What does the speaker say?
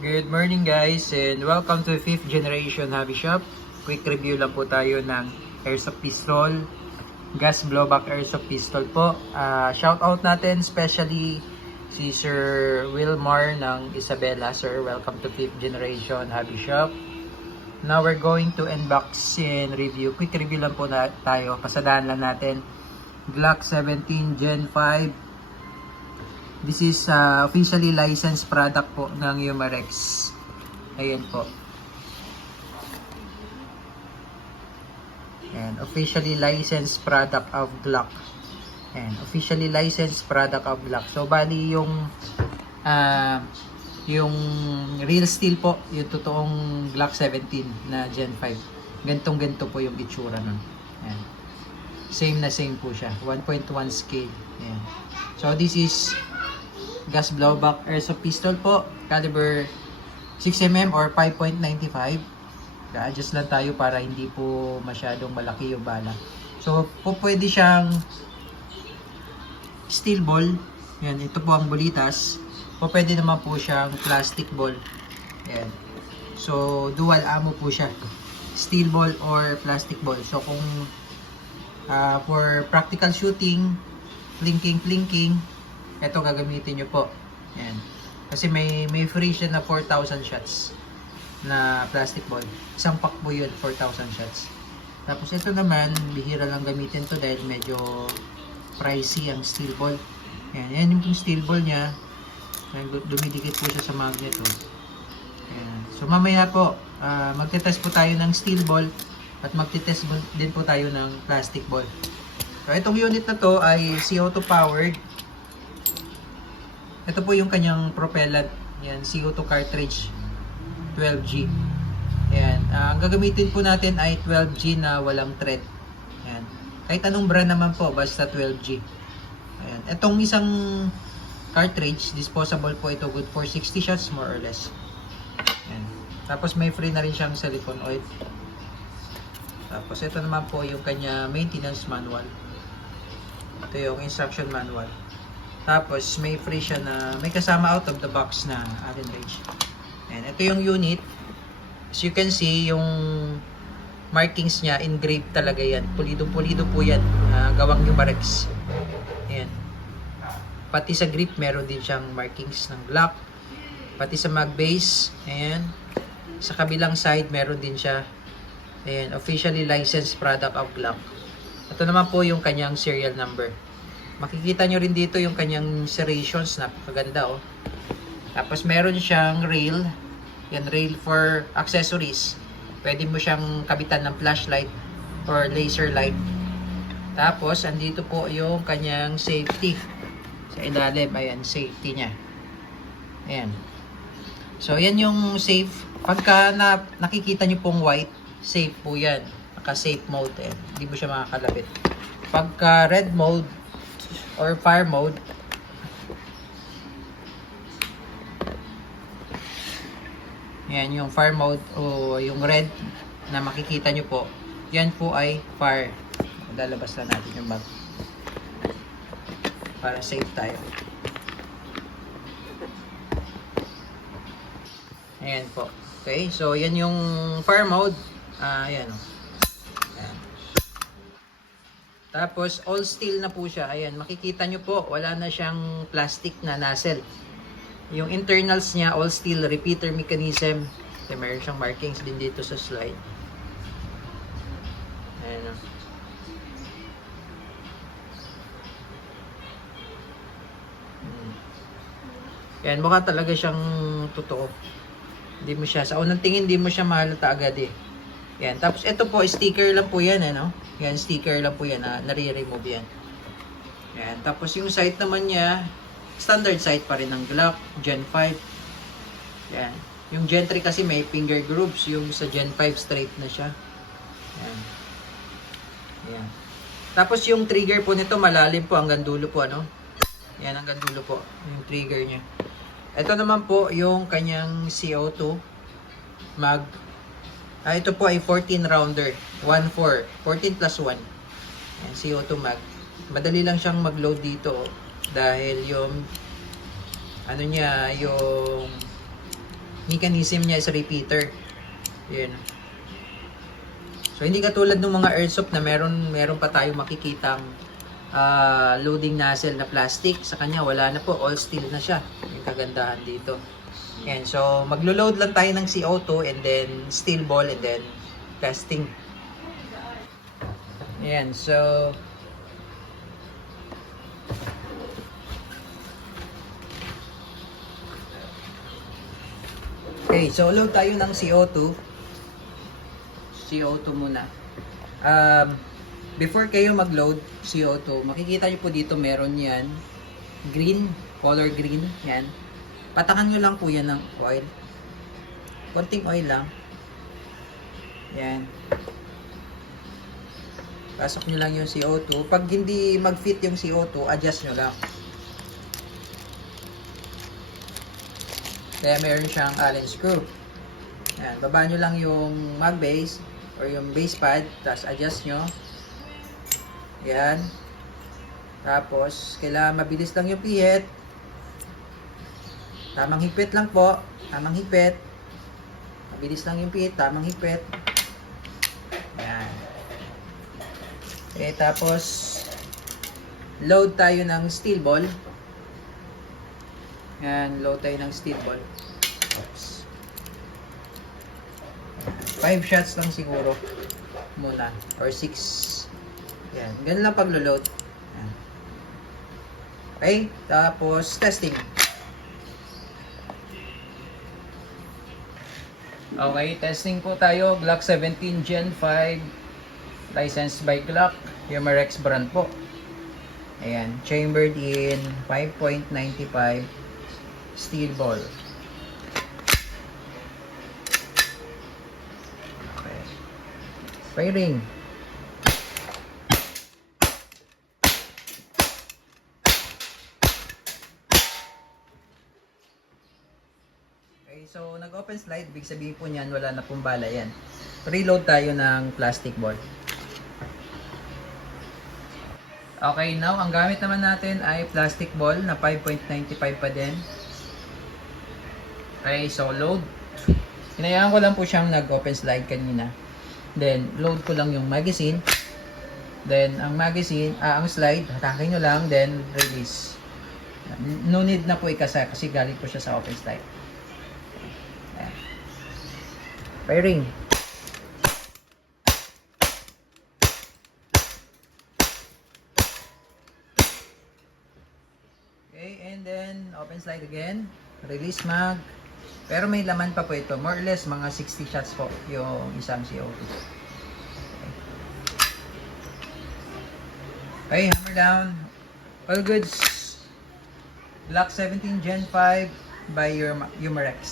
Good morning guys and welcome to 5th generation hobby shop. Quick review lang po tayo ng airsoft pistol, gas blowback airsoft pistol po. Shout out natin especially si Sir Wilmar ng Isabela. Sir, welcome to 5th generation hobby shop. Now we're going to unbox and review. Quick review lang po tayo. Pasadahan lang natin. Glock 17 Gen 5. This is officially licensed product po ng Umarex. Ayan po. And officially licensed product of Glock. And officially licensed product of Glock. So bali yung real steel po, yung totoong Glock 17 na Gen 5. Gantong-ganto po yung itsura nun. Ayan. Same na same po siya. 1.1 scale. Ayan. So this is gas blowback airsoft pistol po, caliber 6mm or 5.95. Adjust lang tayo para hindi po masyadong malaki yung bala. So po pwede siyang steel ball. Yan, ito po ang bulitas. Po pwede naman po siyang plastic ball. Yan. So dual ammo po siya. Steel ball or plastic ball. So kung for practical shooting, plinking, ito gagamitin nyo po. Yan. Kasi may free siya na 4,000 shots na plastic ball. Isang pack po yun, 4,000 shots. Tapos ito naman, bihira lang gamitin to dahil medyo pricey ang steel ball. Yan, yan yung steel ball niya. Dumidikit po siya sa magnet. Yan. So mamaya po, magte-test po tayo ng steel ball at magte-test din po tayo ng plastic ball. So itong unit na to ay CO2 powered. Ito po yung kanyang propellant. Yan, CO2 cartridge 12G. Yan. Ang gagamitin po natin ay 12G na walang thread. Yan. Kahit anong brand naman po, basta 12G. Ayan. Itong isang cartridge, disposable po ito, good for 60 shots more or less. Yan. Tapos may free na rin siyang silicone oil. Tapos ito naman po yung kanya maintenance manual. Ito yung instruction manual. Tapos may free siya na may kasama out of the box na Allen wrench. And ito yung unit. As you can see, yung markings niya engraved talaga yan. Pulido-pulido po yan. Gawang Umarex. Ayan. Pati sa grip meron din siyang markings ng Glock. Pati sa mag base. Ayan. Sa kabilang side meron din siya. Ayan. Officially licensed product of Glock. Ito naman po yung kanyang serial number. Makikita nyo rin dito yung kanyang serrations, napakaganda oh. Tapos meron siyang rail. Yan, rail for accessories. Pwede mo siyang kabitan ng flashlight or laser light. Tapos andito po yung kanyang safety. Sa ilalim, ayan, safety niya. Ayan. So yan yung safe. Pagka nakikita nyo pong white, safe po yan. Naka-safe mode. Ayan. Hindi mo siya makakalabit. Pagka red mode or fire mode, yan yung fire mode o yung red na makikita nyo po, yan po ay fire. Lalabas na natin yung bag para safe tayo. Ayan po. Okay, so yan yung fire mode. Ayan o. Tapos, all steel na po siya. Ayan, makikita nyo po, wala na siyang plastic na nozzle. Yung internals niya, all steel, repeater mechanism. Okay, meron siyang markings din dito sa slide. Ayan. Ayan, mukha talaga siyang totoo. Hindi mo siya, sa unang tingin, hindi mo siya mahalata agad eh. Yan. Tapos ito po, sticker lang po yan, ano? Yan, sticker lang po yan, nare-remove yan. Yan. Tapos yung sight naman niya, standard sight pa rin ng Glock, Gen 5. Yan. Yung Gen 3 kasi may finger grooves, yung sa Gen 5 straight na siya. Yan. Yan. Tapos yung trigger po nito, malalim po, hanggang dulo po, ano? Yan, hanggang dulo po, yung trigger niya. Ito naman po, yung kanyang CO2 mag. Ito po ay 14 rounder, 1.4, 14 plus 1. Ayan, CO2 mag. Madali lang siyang mag-load dito dahil yung ano niya, yung mechanism niya is repeater. Yun. So hindi katulad ng mga airsoft na meron pa tayong makikitang loading nozzle na plastic. Sa kanya wala na po, all steel na siya. Yung kagandahan dito. And so maglo-load lang tayo ng CO2 and then steel ball and then testing. Ayan, so okay, so load tayo ng CO2. CO2 muna. Before kayo mag-load CO2, makikita nyo po dito meron yan. Green, color green. Yan. Patakan nyo lang po yan ng oil. Konting oil lang. Yan. Pasok nyo lang yung CO2. Pag hindi mag-fit yung CO2, adjust nyo lang. Kaya meron siyang Allen screw. Yan, baba nyo lang yung mag base or yung base pad, tapos adjust nyo. Yan. Tapos, kailangan mabilis lang yung pihit. Tamang higpit lang po. Tamang higpit. Mabilis lang yung pihit, tamang higpit. Yan. Okay, tapos, load tayo ng steel ball. Yan, load tayo ng steel ball. Oops. 5 shots lang siguro muna or 6. Yan, ganun lang paglo-load. Yan. Okay, tapos testing. Okay, testing po tayo. Glock 17 Gen 5, licensed by Glock, Humarex brand po. Ayan, chambered in 5.95 steel ball. Okay. Firing. Okay, so nag-open slide, ibig sabihin po niyan wala na pong bala yan. Reload tayo ng plastic ball. Okay, now ang gamit naman natin ay plastic ball na 5.95 pa din. Okay, so load. Hinayaan ko lang po siyang nag-open slide kanina. Then, load ko lang yung magazine. Then, ang magazine, ang slide, hatakin nyo lang, then release. No need na po ikasa kasi galing po siya sa open slide. Ayan. Firing. Okay, and then, open slide again. Release mag. Pero may laman pa po ito. More or less, mga 60 shots po yung isang CO2. Okay, hammer down. All goods. Glock 17 Gen 5 by Humarex.